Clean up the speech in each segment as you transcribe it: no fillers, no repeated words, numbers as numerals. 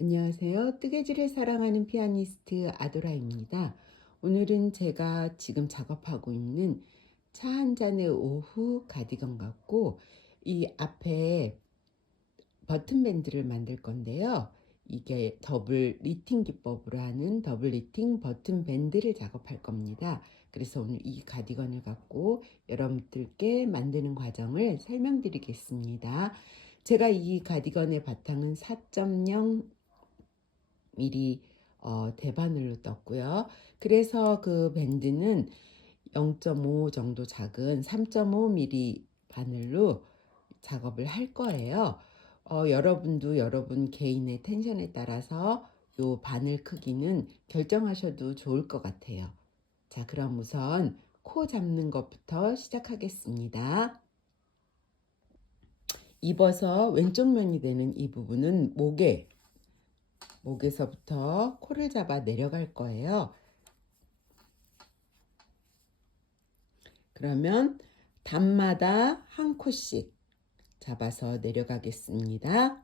안녕하세요. 뜨개질을 사랑하는 피아니스트 아도라입니다. 오늘은 제가 지금 작업하고 있는 차 한 잔의 오후 가디건 같고, 이 앞에 버튼 밴드를 만들 건데요. 이게 더블 리팅 기법으로 하는 더블 리팅 버튼 밴드를 작업할 겁니다. 그래서 오늘 이 가디건을 갖고 여러분들께 만드는 과정을 설명드리겠습니다. 제가 이 가디건의 바탕은 4.0 미리 대바늘로 떴고요. 그래서 그 밴드는 0.5 정도 작은 3.5mm 바늘로 작업을 할 거예요. 여러분도 여러분 개인의 텐션에 따라서 요 바늘 크기는 결정하셔도 좋을 것 같아요. 자, 그럼 우선 코 잡는 것부터 시작하겠습니다. 입어서 왼쪽 면이 되는 이 부분은 목에서부터 코를 잡아 내려갈 거예요. 그러면 단마다 한 코씩 잡아서 내려가겠습니다.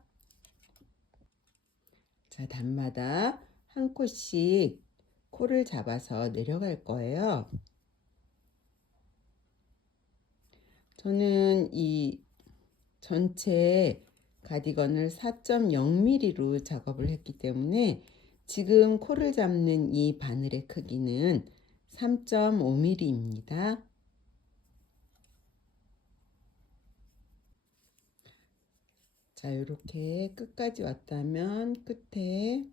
자, 단마다 한 코씩 코를 잡아서 내려갈 거예요. 저는 이 전체 가디건을 4.0mm로 작업을 했기 때문에 지금 코를 잡는 이 바늘의 크기는 3.5mm입니다. 자, 이렇게 끝까지 왔다면 끝에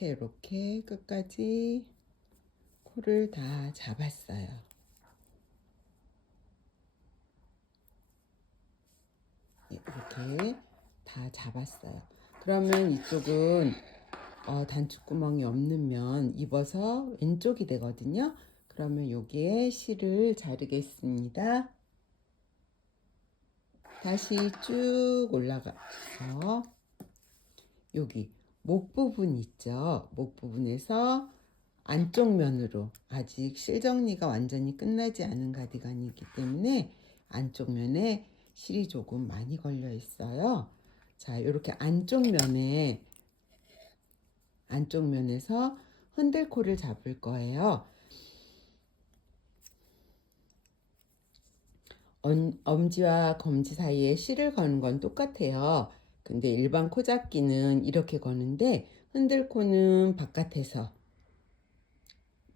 이렇게 끝까지 코를 다 잡았어요. 이렇게 다 잡았어요. 그러면 이쪽은 단추구멍이 없는 면 입어서 왼쪽이 되거든요. 그러면 여기에 실을 자르겠습니다. 다시 쭉 올라가서 여기 목 부분 있죠. 목 부분에서 안쪽 면으로, 아직 실 정리가 완전히 끝나지 않은 가디건이기 때문에 안쪽 면에 실이 조금 많이 걸려 있어요. 자, 이렇게 안쪽 면에서 흔들코를 잡을 거예요. 엄지와 검지 사이에 실을 거는 건 똑같아요. 근데 일반 코 잡기는 이렇게 거는데 흔들코는 바깥에서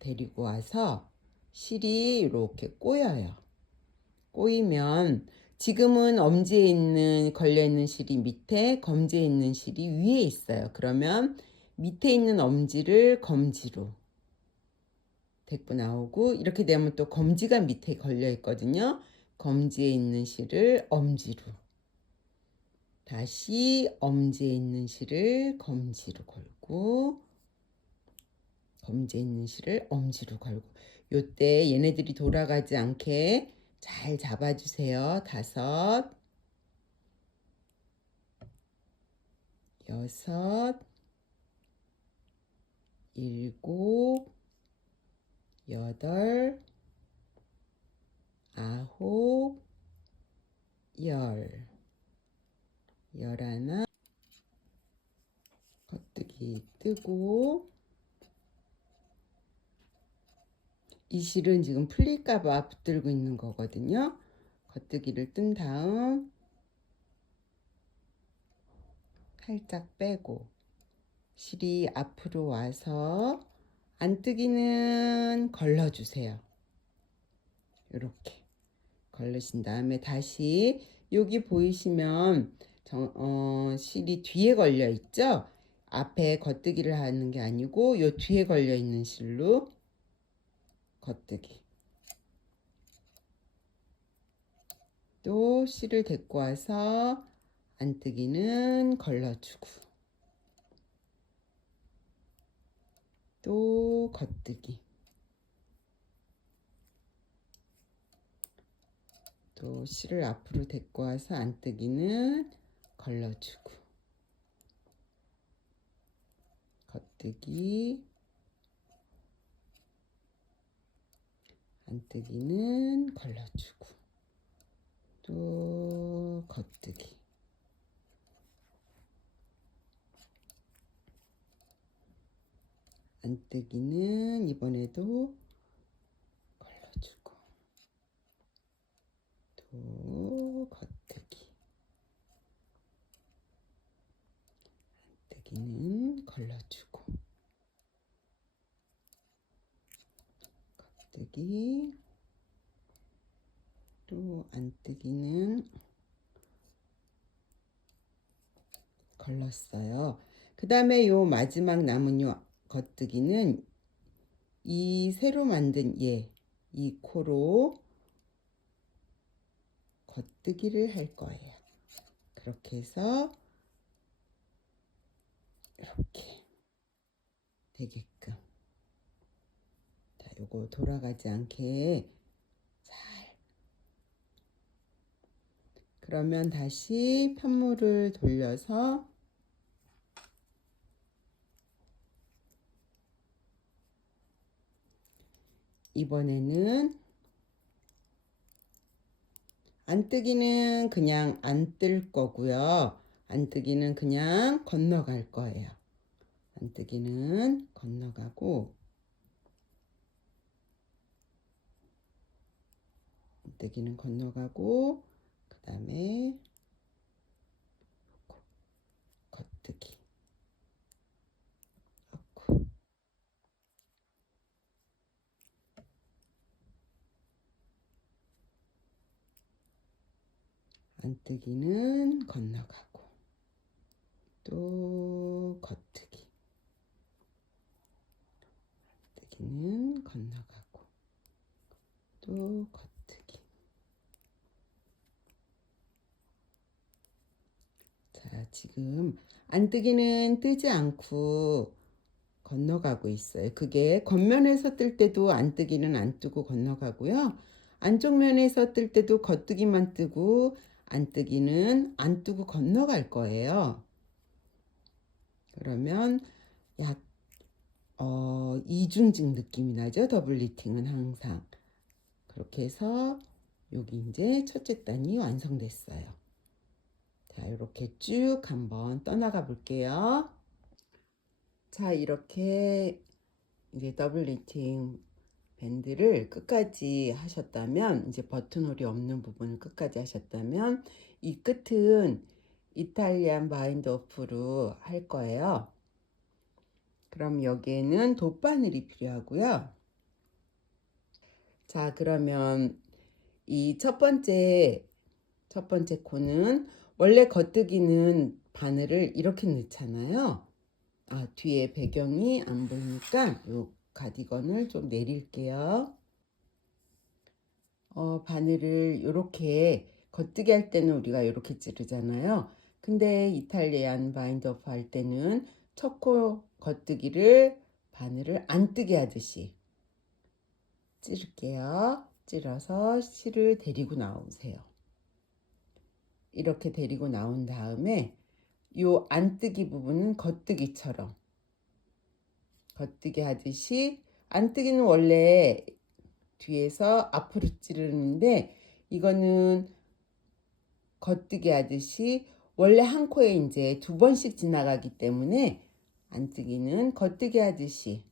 데리고 와서 실이 이렇게 꼬여요. 꼬이면 지금은 엄지에 있는 걸려 있는 실이 밑에, 검지에 있는 실이 위에 있어요. 그러면 밑에 있는 엄지를 검지로 데리고 나오고, 이렇게 되면 또 검지가 밑에 걸려 있거든요. 검지에 있는 실을 엄지로, 다시 엄지에 있는 실을 검지로 걸고, 검지에 있는 실을 엄지로 걸고, 요때 얘네들이 돌아가지 않게 잘 잡아주세요. 5, 6, 7, 8, 9, 10, 11, 겉뜨기 뜨고, 이 실은 지금 풀릴까봐 붙들고 있는 거거든요. 겉뜨기를 뜬 다음 살짝 빼고 실이 앞으로 와서 안뜨기는 걸러주세요. 이렇게 걸르신 다음에 다시 여기 보이시면 실이 뒤에 걸려 있죠. 앞에 겉뜨기를 하는 게 아니고 요 뒤에 걸려 있는 실로 겉뜨기, 또 실을 데리고 와서 안뜨기는 걸러주고, 또 겉뜨기, 또 실을 앞으로 데리고 와서 안뜨기는 걸러주고, 겉뜨기, 안뜨기는 걸러주고, 또 겉뜨기, 안뜨기는 이번에도 걸러주고 또 겉뜨기, 안뜨기는 걸러주고 겉뜨기, 또 안뜨기는 걸렀어요. 그 다음에 요 마지막 남은 요 겉뜨기는 이 새로 만든 이 코로 겉뜨기를 할 거예요. 그렇게 해서 이렇게 되게끔. 자, 요거 돌아가지 않게 잘. 그러면 다시 편물을 돌려서 이번에는 안뜨기는 그냥 안 뜰 거고요. 안뜨기는 그냥 건너갈 거예요. 안뜨기는 건너가고, 안뜨기는 건너가고, 그 다음에 겉뜨기 넣고, 안뜨기는 건너가고, 또 겉뜨기, 안뜨기는 건너가고, 또 겉뜨기. 자, 지금 안뜨기는 뜨지 않고 건너가고 있어요. 그게 겉면에서 뜰 때도 안뜨기는 안 뜨고 건너가고요. 안쪽 면에서 뜰 때도 겉뜨기만 뜨고 안뜨기는 안 뜨고 건너갈 거예요. 그러면 약 이중직 느낌이 나죠. 더블 리팅은 항상. 그렇게 해서 여기 이제 첫째 단이 완성됐어요. 자, 이렇게 쭉 한번 떠나가 볼게요. 자, 이렇게 이제 더블 리팅 밴드를 끝까지 하셨다면, 이제 버튼홀이 없는 부분을 끝까지 하셨다면 이 끝은 이탈리안 바인드 오프로 할 거예요. 그럼 여기에는 돗바늘이 필요하고요. 자, 그러면 이 첫 번째 코는 원래 겉뜨기는 바늘을 이렇게 넣잖아요. 뒤에 배경이 안 보이니까 요 가디건을 좀 내릴게요. 바늘을 이렇게 겉뜨기 할 때는 우리가 이렇게 찌르잖아요. 근데 이탈리안 바인드업 할 때는 첫 코 겉뜨기를 바늘을 안 뜨게 하듯이 찌를게요. 찔러서 실을 데리고 나오세요. 이렇게 데리고 나온 다음에 요 안뜨기 부분은 겉뜨기처럼 겉뜨기 하듯이, 안뜨기는 원래 뒤에서 앞으로 찌르는데 이거는 겉뜨기 하듯이 원래 한 코에 이제 두 번씩 지나가기 때문에 안뜨기는 겉뜨기 하듯이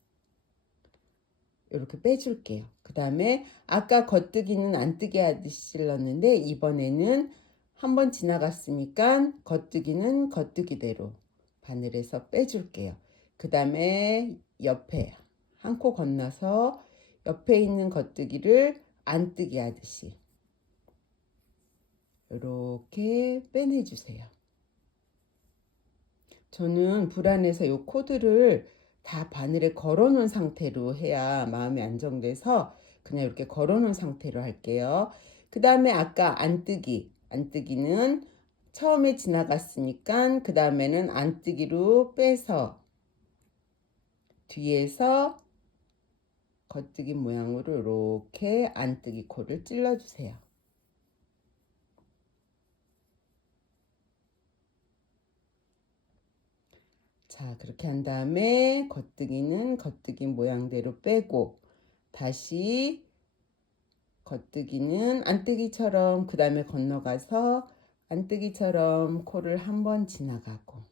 이렇게 빼줄게요. 그 다음에 아까 겉뜨기는 안뜨기 하듯이 찔렀는데 이번에는 한 번 지나갔으니까 겉뜨기는 겉뜨기대로 바늘에서 빼줄게요. 그 다음에 옆에 한 코 건너서 옆에 있는 겉뜨기를 안뜨기 하듯이 이렇게 빼내주세요. 저는 불안해서 이 코드를 다 바늘에 걸어 놓은 상태로 해야 마음이 안정돼서 그냥 이렇게 걸어 놓은 상태로 할게요. 그 다음에 아까 안뜨기는 처음에 지나갔으니까 그 다음에는 안뜨기로 빼서 뒤에서 겉뜨기 모양으로 이렇게 안뜨기 코를 찔러주세요. 자, 그렇게 한 다음에 겉뜨기는 겉뜨기 모양대로 빼고 다시 겉뜨기는 안뜨기처럼 그 다음에 건너가서 안뜨기처럼 코를 한 번 지나가고,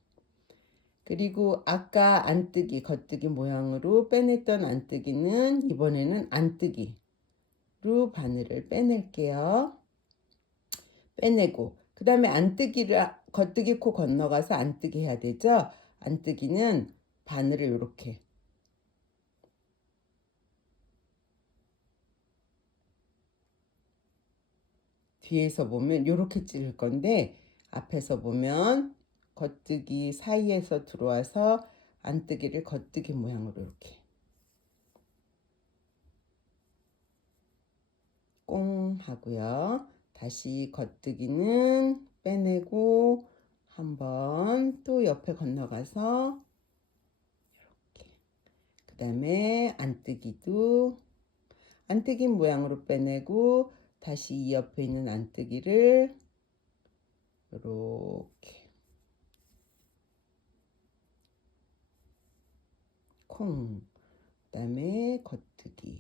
그리고 아까 안뜨기, 겉뜨기 모양으로 빼냈던 안뜨기는 이번에는 안뜨기로 바늘을 빼낼게요. 빼내고 그 다음에 안뜨기를 겉뜨기 코 건너가서 안뜨기 해야 되죠. 안뜨기는 바늘을 이렇게 뒤에서 보면 이렇게 찌를 건데 앞에서 보면 겉뜨기 사이에서 들어와서 안뜨기를 겉뜨기 모양으로 이렇게 꽁 하고요. 다시 겉뜨기는 빼내고 한번 또 옆에 건너가서 이렇게 그 다음에 안뜨기도 안뜨기 모양으로 빼내고 다시 이 옆에 있는 안뜨기를 이렇게 콩, 그 다음에 겉뜨기,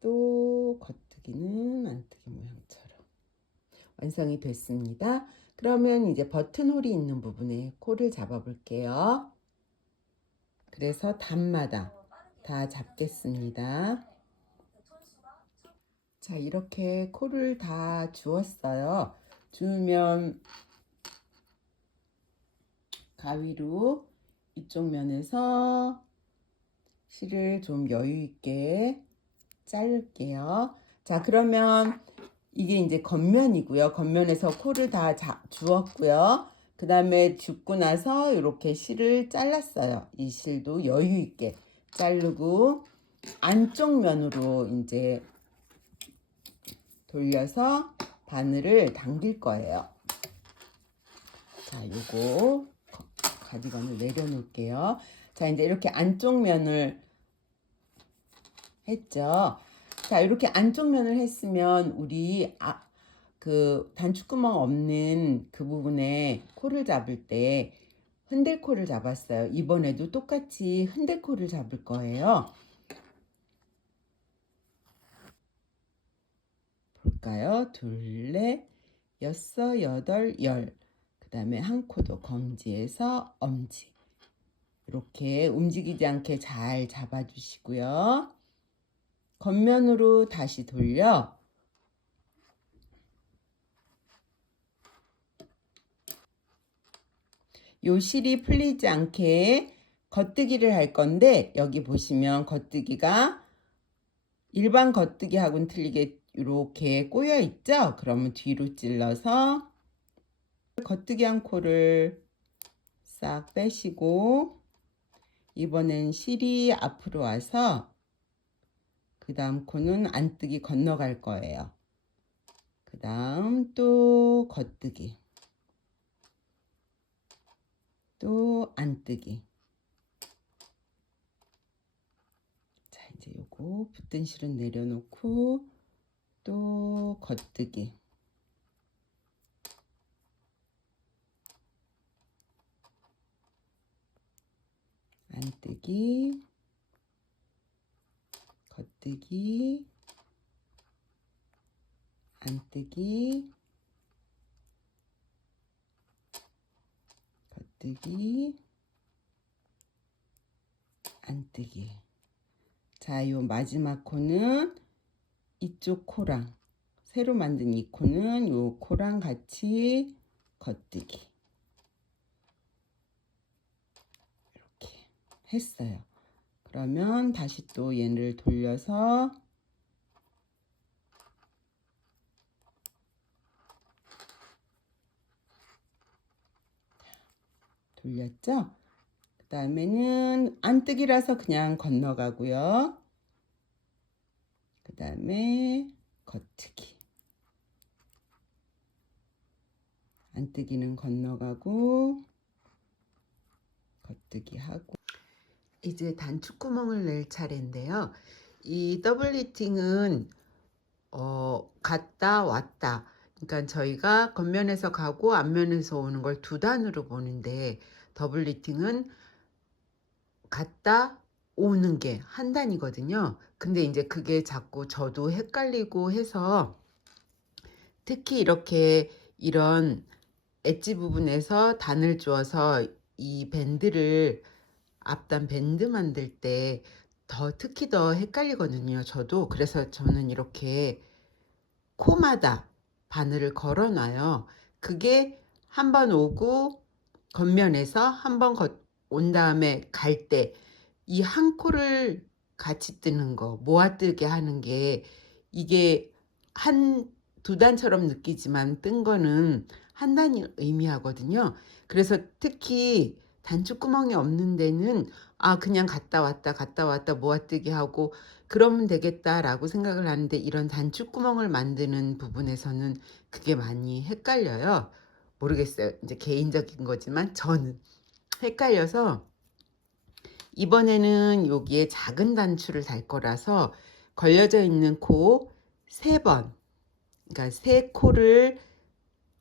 또 겉뜨기는 안뜨기 모양처럼 완성이 됐습니다. 그러면 이제 버튼홀이 있는 부분에 코를 잡아 볼게요. 그래서 단마다 다 잡겠습니다. 자, 이렇게 코를 다 주었어요. 주면 가위로 이쪽 면에서 실을 좀 여유 있게 자를게요. 자, 그러면 이게 이제 겉면이고요. 겉면에서 코를 다 주었고요. 그 다음에 줍고 나서 이렇게 실을 잘랐어요. 이 실도 여유 있게 자르고 안쪽 면으로 이제 돌려서 바늘을 당길 거예요. 자, 요거 가디건을 내려놓을게요. 자, 이제 이렇게 안쪽 면을 했죠. 자, 이렇게 안쪽 면을 했으면 우리 그 단추구멍 없는 그 부분에 코를 잡을 때 흔들코를 잡았어요. 이번에도 똑같이 흔들코를 잡을 거예요. 볼까요? 둘, 넷, 여섯, 여덟, 열. 그 다음에 한 코도 검지에서 엄지. 이렇게 움직이지 않게 잘 잡아주시고요. 겉면으로 다시 돌려 요 실이 풀리지 않게 겉뜨기를 할 건데 여기 보시면 겉뜨기가 일반 겉뜨기하고는 틀리게 이렇게 꼬여 있죠. 그러면 뒤로 찔러서 겉뜨기 한 코를 싹 빼시고 이번엔 실이 앞으로 와서 그 다음 코는 안뜨기 건너갈 거예요. 그 다음 또 겉뜨기, 또 안뜨기. 자, 이제 요거 붙은 실은 내려놓고 또 겉뜨기, 안뜨기, 겉뜨기, 안뜨기, 겉뜨기, 안뜨기. 자, 요 마지막 코는 이쪽 코랑 새로 만든 이 코는 요 코랑 같이 겉뜨기 이렇게 했어요. 그러면 다시 또 얘를 돌려서 돌렸죠? 그 다음에는 안뜨기라서 그냥 건너가고요. 그 다음에 겉뜨기, 안뜨기는 건너가고 겉뜨기 하고 이제 단추구멍을 낼 차례인데요. 이 더블 리팅은 갔다 왔다. 그러니까 저희가 겉면에서 가고 앞면에서 오는 걸 두 단으로 보는데 더블 리팅은 갔다 오는 게 한 단이거든요. 근데 이제 그게 자꾸 저도 헷갈리고 해서 특히 이렇게 이런 엣지 부분에서 단을 주어서 이 밴드를 앞단 밴드 만들 때 특히 더 헷갈리거든요, 저도. 그래서 저는 이렇게 코마다 바늘을 걸어 놔요. 그게 한 번 오고 겉면에서 한 번 온 다음에 갈 때 이 한 코를 같이 뜨는 거, 모아뜨게 하는 게, 이게 한 두 단처럼 느끼지만 뜬 거는 한 단이 의미하거든요. 그래서 특히 단추구멍이 없는 데는 그냥 갔다 왔다 갔다 왔다 모아뜨기 하고 그러면 되겠다라고 생각을 하는데, 이런 단추구멍을 만드는 부분에서는 그게 많이 헷갈려요. 모르겠어요. 이제 개인적인 거지만 저는 헷갈려서 이번에는 여기에 작은 단추를 달 거라서 걸려져 있는 코 3번, 그러니까 3코를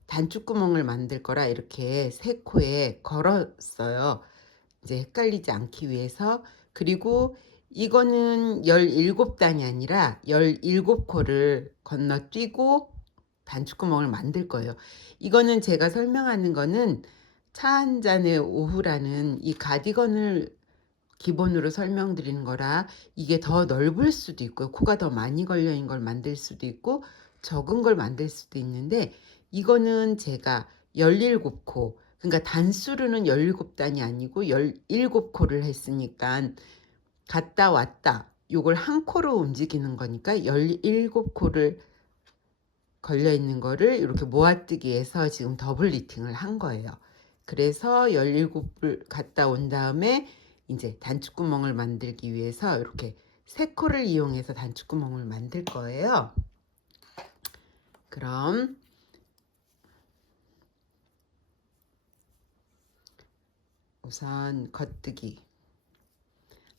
단추구멍을 만들 거라 이렇게 3코에 걸었어요. 이제 헷갈리지 않기 위해서. 그리고 이거는 17단이 아니라 17코를 건너뛰고 단추구멍을 만들 거예요. 이거는 제가 설명하는 거는 차 한 잔의 오후라는 이 가디건을 기본으로 설명드리는 거라, 이게 더 넓을 수도 있고요. 코가 더 많이 걸려 있는 걸 만들 수도 있고 적은 걸 만들 수도 있는데, 이거는 제가 17코, 그러니까 단수로는 17단이 아니고 17코를 했으니까 갔다 왔다 요걸 한 코로 움직이는 거니까 17코를 걸려 있는 거를 이렇게 모아뜨기해서 지금 더블 리팅을 한 거예요. 그래서 17을 갔다 온 다음에 이제 단추구멍을 만들기 위해서 이렇게 3코를 이용해서 단추구멍을 만들 거예요. 그럼 우선 겉뜨기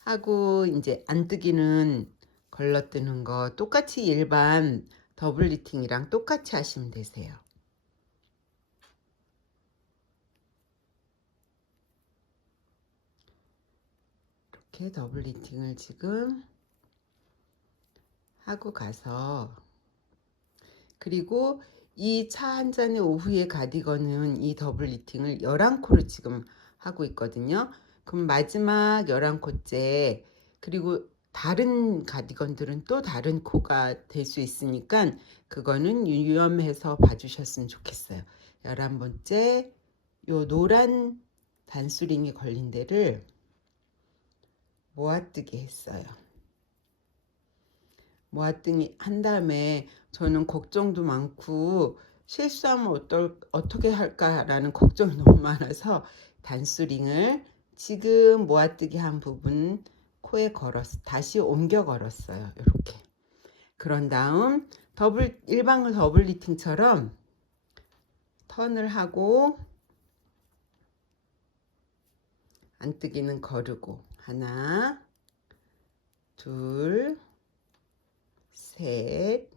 하고 이제 안뜨기는 걸러뜨는 거 똑같이 일반 더블 리팅이랑 똑같이 하시면 되세요. 이렇게 더블 리팅을 지금 하고 가서, 그리고 이 차 한 잔의 오후의 가디건은 이 더블 리팅을 11코를 지금 하고 있거든요. 그럼 마지막 11코째, 그리고 다른 가디건들은 또 다른 코가 될 수 있으니까 그거는 유념해서 봐주셨으면 좋겠어요. 11번째 요 노란 단수링이 걸린 데를 모아뜨기 했어요. 모아뜨기 한 다음에 저는 걱정도 많고 실수하면 어떻게 할까라는 걱정이 너무 많아서 단수링을 지금 모아뜨기 한 부분 코에 걸어서 다시 옮겨 걸었어요. 이렇게. 그런 다음 일반 더블 리팅처럼 턴을 하고 안뜨기는 거르고 하나, 둘, 셋,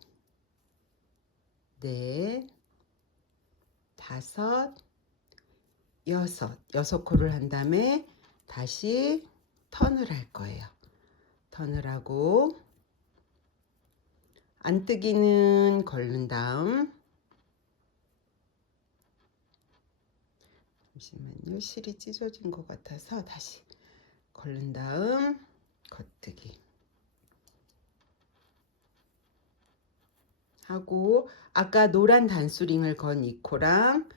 넷, 다섯, 여섯 코를 한 다음에 다시 턴을 할 거예요. 턴을 하고 안뜨기는 걸른 다음, 잠시만요, 실이 찢어진 것 같아서 다시 걸른 다음 겉뜨기 하고, 아까 노란 단수링을 건 이 코랑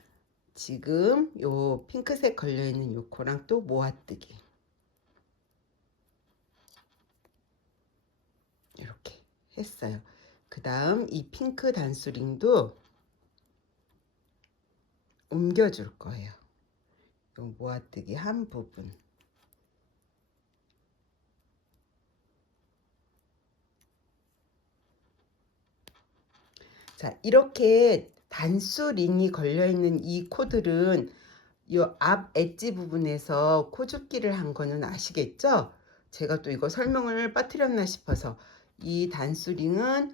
지금 요 핑크색 걸려있는 요 코랑 또 모아뜨기 이렇게 했어요. 그 다음 이 핑크 단수링도 옮겨줄 거예요. 요 모아뜨기 한 부분. 자, 이렇게 단수링이 걸려있는 이 코들은 이 앞 엣지 부분에서 코줍기를 한 거는 아시겠죠? 제가 또 이거 설명을 빠뜨렸나 싶어서, 이 단수링은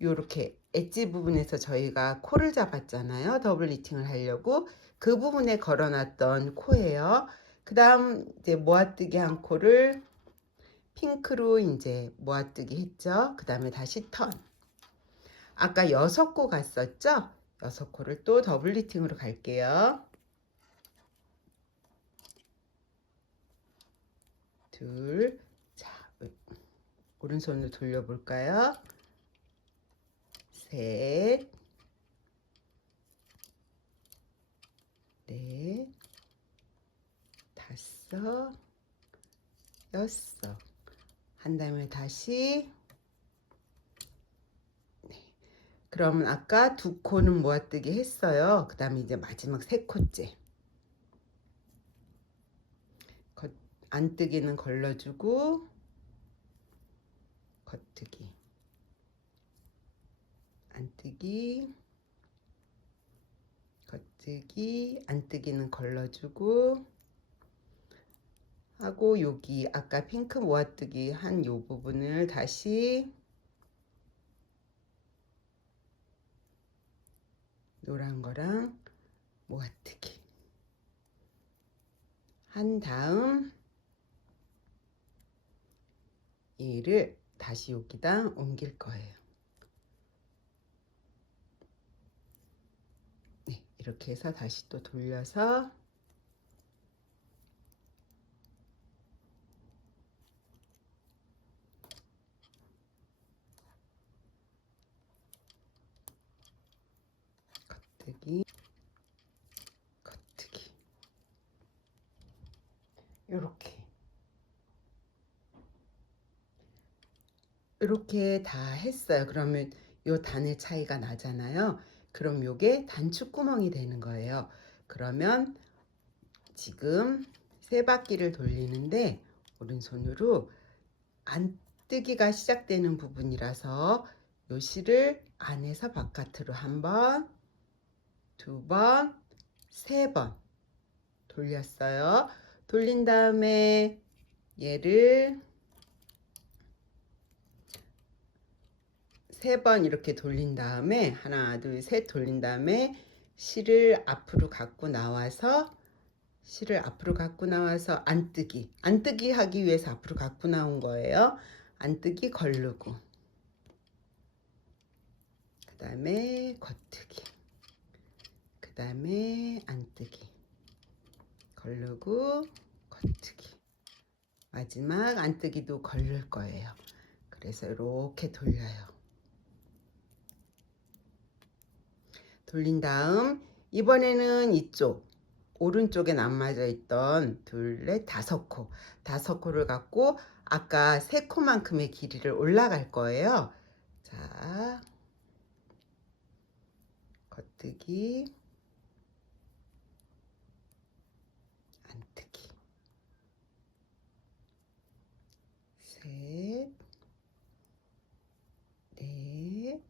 요렇게 엣지 부분에서 저희가 코를 잡았잖아요. 더블 리팅을 하려고. 그 부분에 걸어놨던 코예요. 그 다음 이제 모아뜨기 한 코를 핑크로 이제 모아뜨기 했죠. 그 다음에 다시 턴. 아까 6코 갔었죠? 6코를 또 더블 리팅으로 갈게요. 둘. 자, 오른손으로 돌려볼까요? 셋, 넷, 다섯, 여섯. 한 다음에 다시. 그러면 아까 두 코는 모아뜨기 했어요. 그 다음에 이제 마지막 세 코째. 안뜨기는 걸러주고, 겉뜨기, 안뜨기, 겉뜨기, 안뜨기는 걸러주고 하고, 여기 아까 핑크 모아뜨기 한 요 부분을 다시 노란 거랑 모아뜨기 한 다음 얘를 다시 여기다 옮길 거예요. 네, 이렇게 해서 다시 또 돌려서 겉뜨기, 겉뜨기 이렇게 다 했어요. 그러면 요 단의 차이가 나잖아요. 그럼 요게 단추구멍이 되는 거예요. 그러면 지금 세 바퀴를 돌리는데 오른손으로 안뜨기가 시작되는 부분이라서 요 실을 안에서 바깥으로 한 번, 두 번, 세 번 돌렸어요. 돌린 다음에 얘를 세 번 이렇게 돌린 다음에 하나, 둘, 셋 돌린 다음에 실을 앞으로 갖고 나와서 안뜨기 하기 위해서 앞으로 갖고 나온 거예요. 안뜨기 걸르고, 그 다음에 겉뜨기, 그 다음에 안뜨기 걸르고, 겉뜨기, 마지막 안뜨기도 걸릴 거예요. 그래서 이렇게 돌려요. 돌린 다음 이번에는 이쪽 오른쪽에 안 맞아 있던 둘, 넷, 다섯 코를 갖고 아까 세 코만큼의 길이를 올라갈 거예요. 자, 겉뜨기, 안뜨기, 셋, 넷.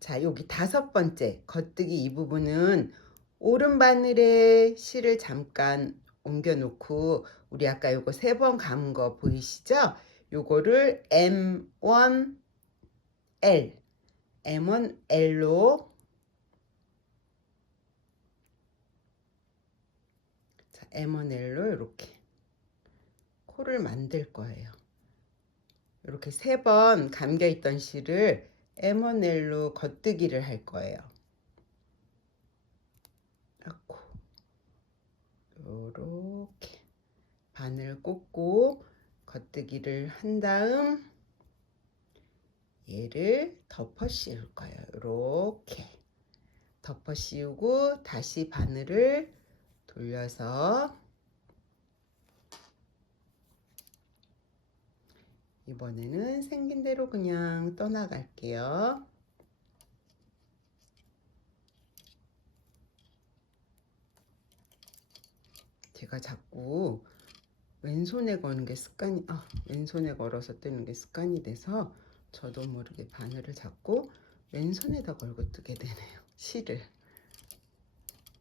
자, 여기 다섯 번째 겉뜨기 이 부분은 오른 바늘에 실을 잠깐 옮겨 놓고 우리 아까 요거 세 번 감은 거 보이시죠? 요거를 M1L M1L로 M1L로 이렇게 코를 만들 거예요. 이렇게 세 번 감겨 있던 실을 M1L로 겉뜨기를 할 거예요. 이렇게 바늘 꽂고 겉뜨기를 한 다음 얘를 덮어 씌울 거예요. 이렇게 덮어 씌우고 다시 바늘을 돌려서 이번에는 생긴 대로 그냥 떠나갈게요. 제가 자꾸 왼손에 거는 게 습관이 왼손에 걸어서 뜨는 게 습관이 돼서 저도 모르게 바늘을 잡고 왼손에다 걸고 뜨게 되네요. 실을.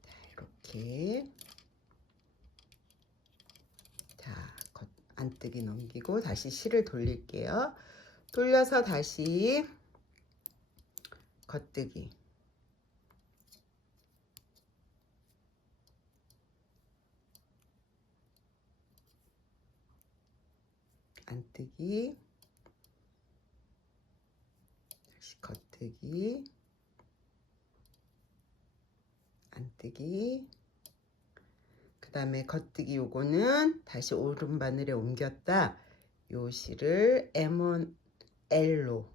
자, 이렇게 자, 안뜨기 넘기고 다시 실을 돌릴게요. 돌려서 다시 겉뜨기, 안뜨기, 다시 겉뜨기, 안뜨기, 그 그 다음에 겉뜨기 요거는 다시 오른바늘에 옮겼다. 요 실을 M1L로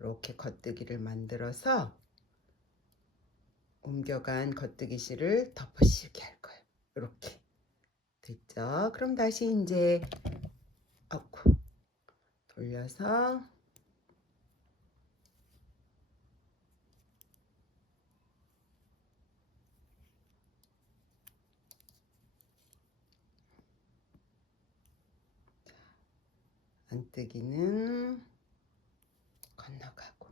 이렇게 겉뜨기를 만들어서 옮겨간 겉뜨기 실을 덮어씌우게 할 거예요. 이렇게 됐죠? 그럼 다시 이제 돌려서 안뜨기는 건너가고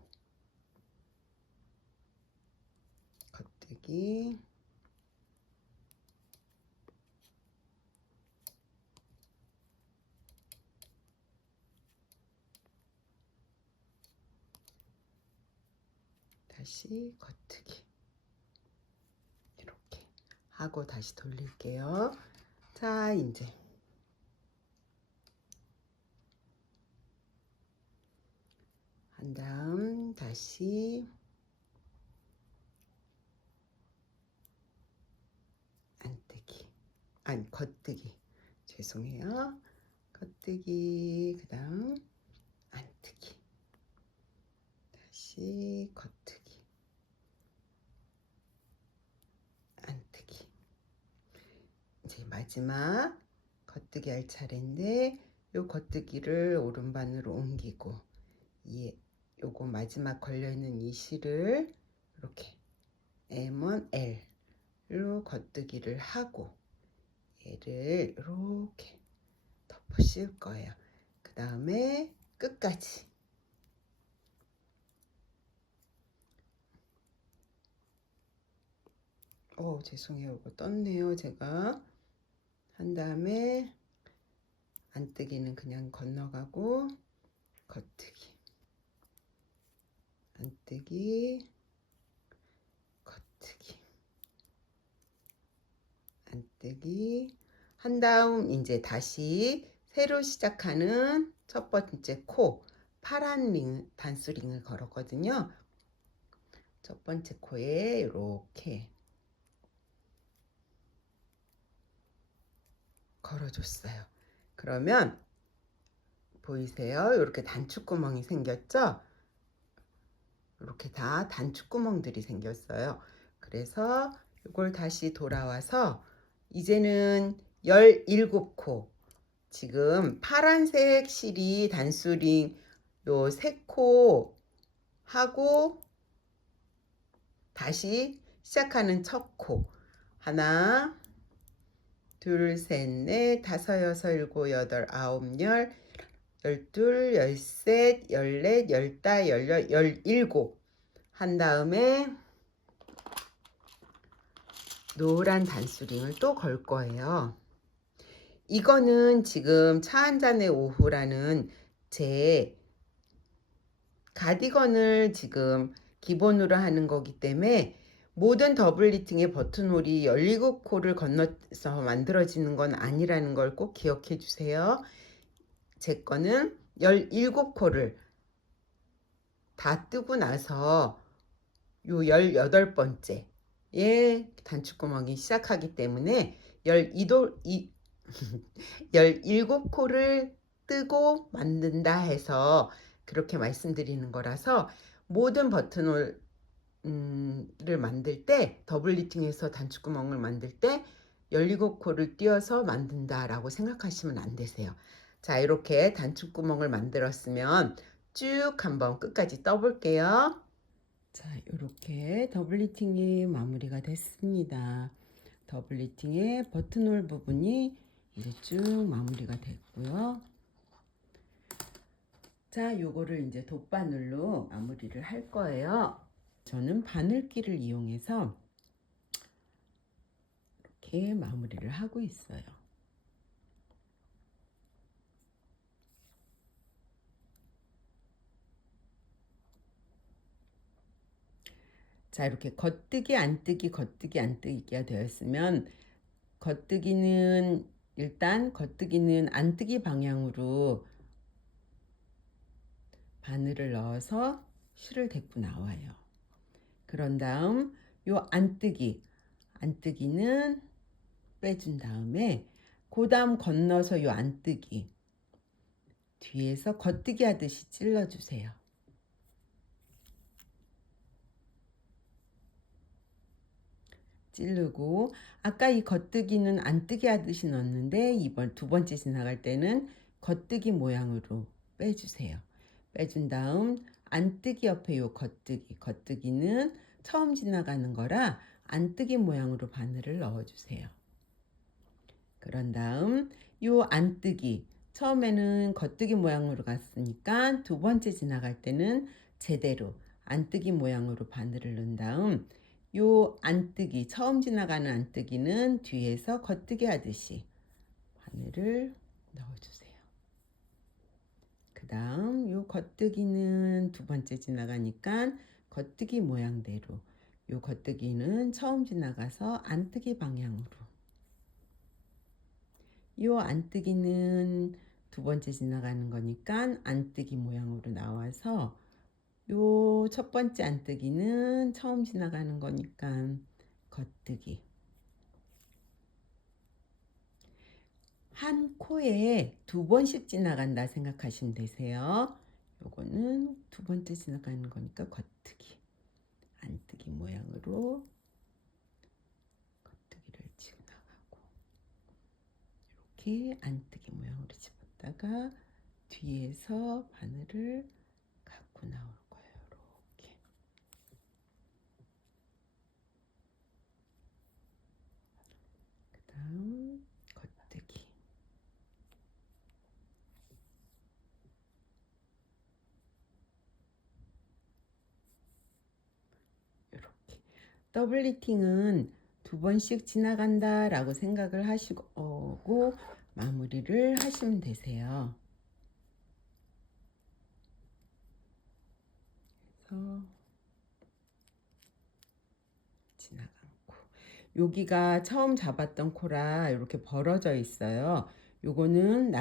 겉뜨기 다시 겉뜨기 이렇게 하고 다시 돌릴게요. 자, 이제 한 다음 다시 안뜨기 아니 겉뜨기 죄송해요. 겉뜨기 그 다음 안뜨기 다시 겉뜨기 안뜨기 이제 마지막 겉뜨기 할 차례인데 요 겉뜨기를 오른반으로 옮기고 요거 마지막 걸려있는 이 실을 이렇게 M1L로 겉뜨기를 하고 얘를 이렇게 덮어 씌울 거예요. 그 다음에 끝까지 죄송해요. 이거 떴네요. 제가 한 다음에 안뜨기는 그냥 건너가고 겉뜨기 안뜨기 겉뜨기 안뜨기 한 다음 이제 다시 새로 시작하는 첫 번째 코 파란 링 단수링을 걸었거든요. 첫 번째 코에 이렇게 걸어줬어요. 그러면 보이세요? 이렇게 단추구멍이 생겼죠? 이렇게 다 단추구멍들이 생겼어요. 그래서 이걸 다시 돌아와서 이제는 17코 지금 파란색 실이 단수링 요 3코 하고 다시 시작하는 첫 코 하나 둘 셋 넷 다섯 여섯 일곱 여덟 아홉 열 열둘 열셋 열넷 열다 열여 열일곱 한 다음에 노란 단수링을 또 걸 거예요. 이거는 지금 차 한 잔의 오후라는 제 가디건을 지금 기본으로 하는 거기 때문에 모든 더블 리팅의 버튼홀이 17코를 건너서 만들어지는 건 아니라는 걸 꼭 기억해 주세요. 제 거는 17코를 다 뜨고 나서 요 18번째에 단추구멍이 시작하기 때문에 17코를 뜨고 만든다 해서 그렇게 말씀드리는 거라서 모든 버튼홀을 만들 때 더블 리팅해서 단추구멍을 만들 때 17코를 띄어서 만든다 라고 생각하시면 안 되세요. 자, 이렇게 단추구멍을 만들었으면 쭉 한번 끝까지 떠볼게요. 자, 이렇게 더블 리팅이 마무리가 됐습니다. 더블 리팅의 버튼홀 부분이 이제 쭉 마무리가 됐고요. 자, 요거를 이제 돗바늘로 마무리를 할 거예요. 저는 바늘기를 이용해서 이렇게 마무리를 하고 있어요. 자, 이렇게 겉뜨기 안뜨기 겉뜨기 안뜨기가 되었으면 겉뜨기는 일단 겉뜨기는 안뜨기 방향으로 바늘을 넣어서 실을 데리고 나와요. 그런 다음 요 안뜨기는 빼준 다음에 그 다음 건너서 요 안뜨기 뒤에서 겉뜨기 하듯이 찔러주세요. 찌르고 아까 이 겉뜨기는 안뜨기 하듯이 넣었는데 이번 두 번째 지나갈 때는 겉뜨기 모양으로 빼주세요. 빼준 다음 안뜨기 옆에 요 겉뜨기는 처음 지나가는 거라 안뜨기 모양으로 바늘을 넣어주세요. 그런 다음 요 안뜨기 처음에는 겉뜨기 모양으로 갔으니까 두 번째 지나갈 때는 제대로 안뜨기 모양으로 바늘을 넣은 다음 요 안뜨기 처음 지나가는 안뜨기는 뒤에서 겉뜨기 하듯이 바늘을 넣어주세요. 그 다음 요 겉뜨기는 두 번째 지나가니까 겉뜨기 모양대로 요 겉뜨기는 처음 지나가서 안뜨기 방향으로 요 안뜨기는 두 번째 지나가는 거니까 안뜨기 모양으로 나와서 요 첫 번째 안뜨기는 처음 지나가는 거니까 겉뜨기 한 코에 두 번씩 지나간다 생각하시면 되세요. 요거는 두 번째 지나가는 거니까 겉뜨기 안뜨기 모양으로 겉뜨기를 지나가고 이렇게 안뜨기 모양으로 집었다가 뒤에서 바늘을 갖고 나올 거예요. 이렇게. 그 다음 겉뜨기. 이렇게. 더블 리팅은 두 번씩 지나간다 라고 생각을 하시고 마무리를 하시면 되세요. 그래서 지나간 코. 여기가 처음 잡았던 코라 이렇게 벌어져 있어요. 요거는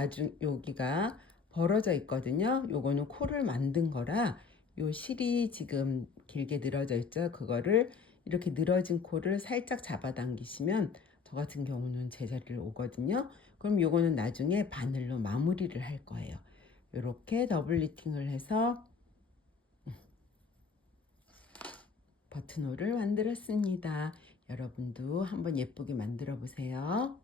여기가 벌어져 있거든요. 요거는 코를 만든 거라 요 실이 지금 길게 늘어져 있죠. 그거를 이렇게 늘어진 코를 살짝 잡아당기시면 저 같은 경우는 제자리를 오거든요. 그럼 요거는 나중에 바늘로 마무리를 할 거예요. 이렇게 더블 리팅을 해서 버튼홀을 만들었습니다. 여러분도 한번 예쁘게 만들어 보세요.